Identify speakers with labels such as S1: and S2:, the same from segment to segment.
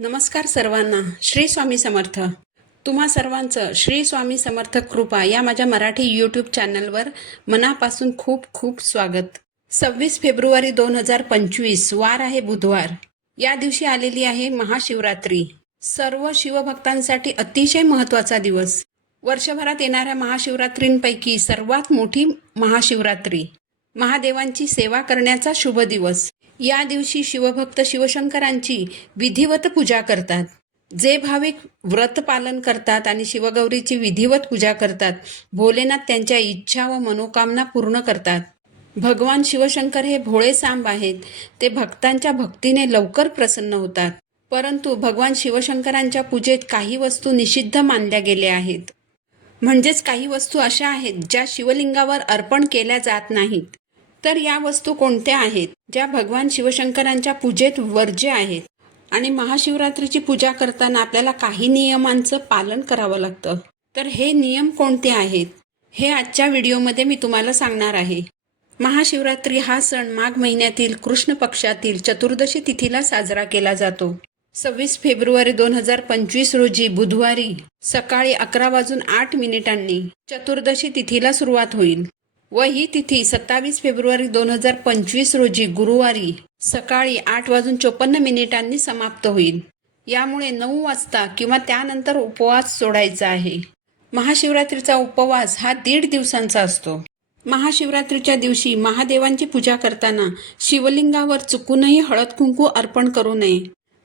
S1: नमस्कार सर्वांना. श्री स्वामी समर्थ. तुम्हा सर्वांचं श्री स्वामी समर्थ कृपा या माझ्या मराठी यूट्यूब चॅनलवर मनापासून खूप खूप स्वागत. सव्वीस फेब्रुवारी दोन हजार पंचवीस वार आहे बुधवार. या दिवशी आलेली आहे महाशिवरात्री. सर्व शिवभक्तांसाठी अतिशय महत्त्वाचा दिवस. वर्षभरात येणाऱ्या महाशिवरात्रींपैकी सर्वात मोठी महाशिवरात्री. महादेवांची सेवा करण्याचा शुभ दिवस. या दिवशी शिवभक्त शिवशंकरांची विधिवत पूजा करतात. जे भाविक व्रत पालन करतात आणि शिवगौरीची विधिवत पूजा करतात भोलेनाथ त्यांच्या इच्छा व मनोकामना पूर्ण करतात. भगवान शिवशंकर हे भोळे सांब आहेत ते भक्तांच्या भक्तीने लवकर प्रसन्न होतात. परंतु भगवान शिवशंकरांच्या पूजेत काही वस्तू निषिद्ध मानल्या गेल्या आहेत. म्हणजेच काही वस्तू अशा आहेत ज्या शिवलिंगावर अर्पण केल्या जात नाहीत. तर या वस्तू कोणत्या आहेत? ज्या भगवान शिवशंकरांच्या पूजेत वर्ज्य आहेत. आणि महाशिवरात्रीची पूजा करताना आपल्याला काही नियमांचं पालन करावं लागतं. तर हे नियम कोणते आहेत? हे आजच्या व्हिडिओमध्ये मी तुम्हाला सांगणार आहे. महाशिवरात्री हा सण माघ महिन्यातील कृष्ण पक्षातील चतुर्दशी तिथीला साजरा केला जातो. सव्वीस फेब्रुवारी दोन हजार पंचवीस रोजी बुधवारी सकाळी अकरा वाजून आठ मिनिटांनी चतुर्दशी तिथीला सुरुवात होईल. व ही तिथी सत्तावीस फेब्रुवारी दोन हजार पंचवीस रोजी गुरुवारी सकाळी आठ वाजून चोपन्न मिनिटांनी समाप्त होईल. यामुळे नऊ वाजता किंवा त्यानंतर उपवास सोडायचा आहे. महाशिवरात्रीचा उपवास हा दीड दिवसांचा असतो. महाशिवरात्रीच्या दिवशी महादेवांची पूजा करताना शिवलिंगावर चुकूनही हळद कुंकू अर्पण करू नये.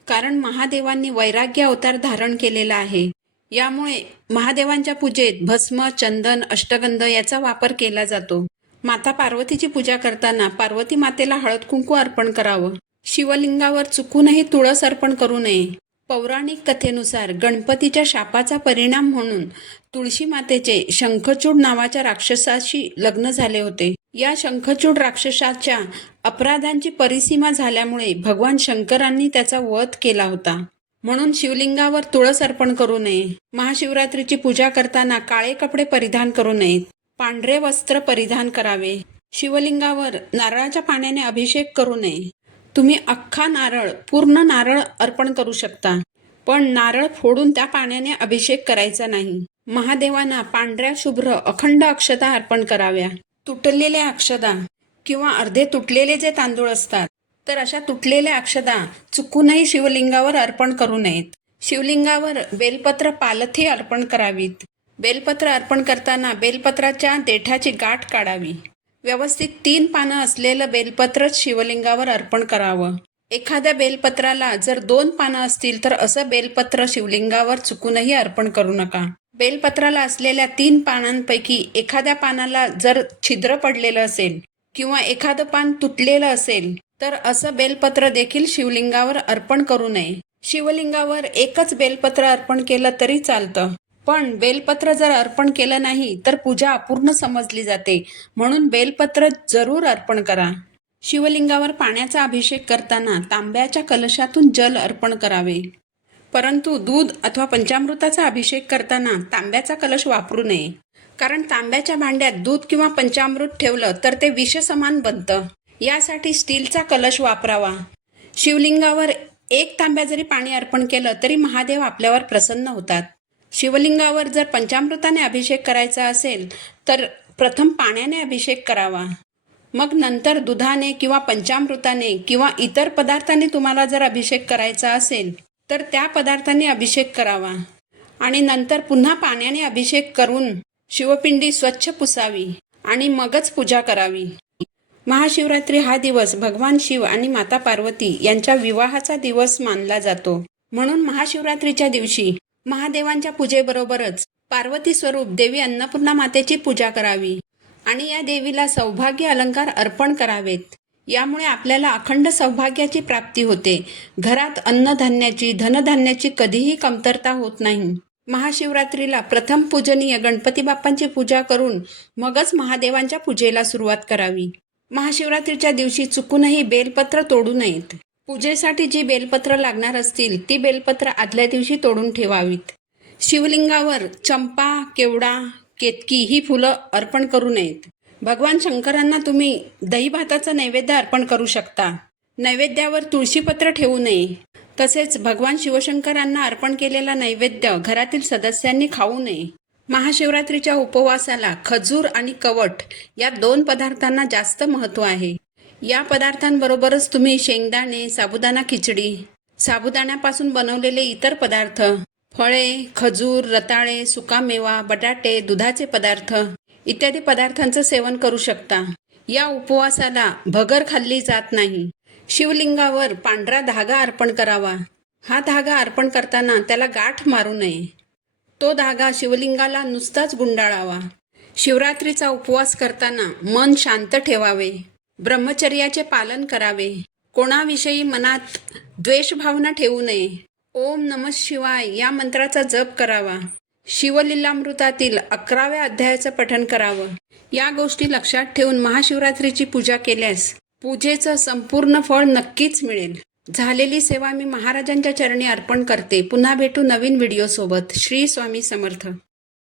S1: कारण महादेवांनी वैराग्य अवतार धारण केलेला आहे. यामुळे महादेवांच्या पूजेत भस्म चंदन अष्टगंध याचा वापर केला जातो. माता पार्वतीची पूजा करताना पार्वती मातेला हळद कुंकू अर्पण करावं. शिवलिंगावर चुकूनही तुळस अर्पण करू नये. पौराणिक कथेनुसार गणपतीच्या शापाचा परिणाम म्हणून तुळशी मातेचे शंखचूड नावाच्या राक्षसाशी लग्न झाले होते. या शंखचूड राक्षसाच्या अपराधांची परिसीमा झाल्यामुळे भगवान शंकरांनी त्याचा वध केला होता. म्हणून शिवलिंगावर तुळस अर्पण करू नये. महाशिवरात्रीची पूजा करताना काळे कपडे परिधान करू नयेत. पांढरे वस्त्र परिधान करावे. शिवलिंगावर नारळाच्या पाण्याने अभिषेक करू नये. तुम्ही अख्खा नारळ पूर्ण नारळ अर्पण करू शकता. पण नारळ फोडून त्या पाण्याने अभिषेक करायचा नाही. महादेवांना पांढऱ्या शुभ्र अखंड अक्षता अर्पण कराव्या. तुटलेल्या अक्षदा किंवा अर्धे तुटलेले जे तांदूळ असतात तर अशा तुटलेल्या अक्षदा चुकूनही शिवलिंगावर अर्पण करू नयेत. शिवलिंगावर बेलपत्र पालथी अर्पण करावीत. बेलपत्र अर्पण करताना बेलपत्राच्या देठाची गाठ काढावी. व्यवस्थित तीन पानं असलेलं बेलपत्रच शिवलिंगावर अर्पण करावं. एखाद्या बेलपत्राला जर दोन पानं असतील तर असं बेलपत्र शिवलिंगावर चुकूनही अर्पण करू नका. बेलपत्राला असलेल्या तीन पानांपैकी एखाद्या पानाला जर छिद्र पडलेलं असेल किंवा एखादं पान तुटलेलं असेल तर असं बेलपत्र देखील शिवलिंगावर अर्पण करू नये. शिवलिंगावर एकच बेलपत्र अर्पण केलं तरी चालतं. पण बेलपत्र जर अर्पण केलं नाही तर पूजा अपूर्ण समजली जाते. म्हणून बेलपत्र जरूर अर्पण करा. शिवलिंगावर पाण्याचा अभिषेक करताना तांब्याच्या कलशातून जल अर्पण करावे. परंतु दूध अथवा पंचामृताचा अभिषेक करताना तांब्याचा कलश वापरू नये. कारण तांब्याच्या भांड्यात दूध किंवा पंचामृत ठेवलं तर ते विषसमान बनतं. यासाठी स्टीलचा कलश वापरावा. शिवलिंगावर एक तांब्या जरी पाणी अर्पण केलं तरी महादेव आपल्यावर प्रसन्न होतात. शिवलिंगावर जर पंचामृताने अभिषेक करायचा असेल तर प्रथम पाण्याने अभिषेक करावा. मग नंतर दुधाने किंवा पंचामृताने किंवा इतर पदार्थाने तुम्हाला जर अभिषेक करायचा असेल तर त्या पदार्थाने अभिषेक करावा. आणि नंतर पुन्हा पाण्याने अभिषेक करून शिवपिंडी स्वच्छ पुसावी आणि मगच पूजा करावी. महाशिवरात्री हा दिवस भगवान शिव आणि माता पार्वती यांच्या विवाहाचा दिवस मानला जातो. म्हणून महाशिवरात्रीच्या दिवशी महादेवांच्या पूजेबरोबरच पार्वती स्वरूप देवी अन्नपूर्णा मातेची पूजा करावी आणि या देवीला सौभाग्य अलंकार अर्पण करावेत. यामुळे आपल्याला अखंड सौभाग्याची प्राप्ती होते. घरात अन्नधान्याची धनधान्याची कधीही कमतरता होत नाही. महाशिवरात्रीला प्रथम पूजनीय गणपती बाप्पांची पूजा करून मगच महादेवांच्या पूजेला सुरुवात करावी. महाशिवरात्रीच्या दिवशी चुकूनही बेलपत्र तोडू नयेत. पूजेसाठी जी बेलपत्र लागणार असतील ती बेलपत्र आदल्या दिवशी तोडून ठेवावीत. शिवलिंगावर चंपा केवडा केतकी ही फुलं अर्पण करू नयेत. भगवान शंकरांना तुम्ही दहीभाताचं नैवेद्य अर्पण करू शकता. नैवेद्यावर तुळशीपत्र ठेवू नये. तसेच भगवान शिवशंकरांना अर्पण केलेला नैवेद्य घरातील सदस्यांनी खाऊ नये. महाशिवरात्रीच्या उपवासाला खजूर आणि कवट या दोन पदार्थांना जास्त महत्त्व आहे. या पदार्थांबरोबरच तुम्ही शेंगदाणे साबुदाणा खिचडी साबुदाण्यापासून बनवलेले इतर पदार्थ फळे खजूर रताळे सुकामेवा बटाटे दुधाचे पदार्थ इत्यादी पदार्थांचं सेवन करू शकता. या उपवासाला भगर खाल्ली जात नाही. शिवलिंगावर पांढरा धागा अर्पण करावा. हा धागा अर्पण करताना त्याला गाठ मारू नये. तो धागा शिवलिंगाला नुसताच गुंडाळावा. शिवरात्रीचा उपवास करताना मन शांत ठेवावे. ब्रह्मचर्याचे पालन करावे. कोणाविषयी मनात द्वेषभावना ठेवू नये. ओम नम शिवाय या मंत्राचा जप करावा. शिवलीलामृतातील अकराव्या अध्यायाचं पठण करावं. या गोष्टी लक्षात ठेवून महाशिवरात्रीची पूजा केल्यास पूजेचं संपूर्ण फळ नक्कीच मिळेल. झालेली सेवा मी महाराजांच्या चरणी अर्पण करते. पुन्हा भेटू नवीन व्हिडिओसोबत श्री स्वामी समर्थ.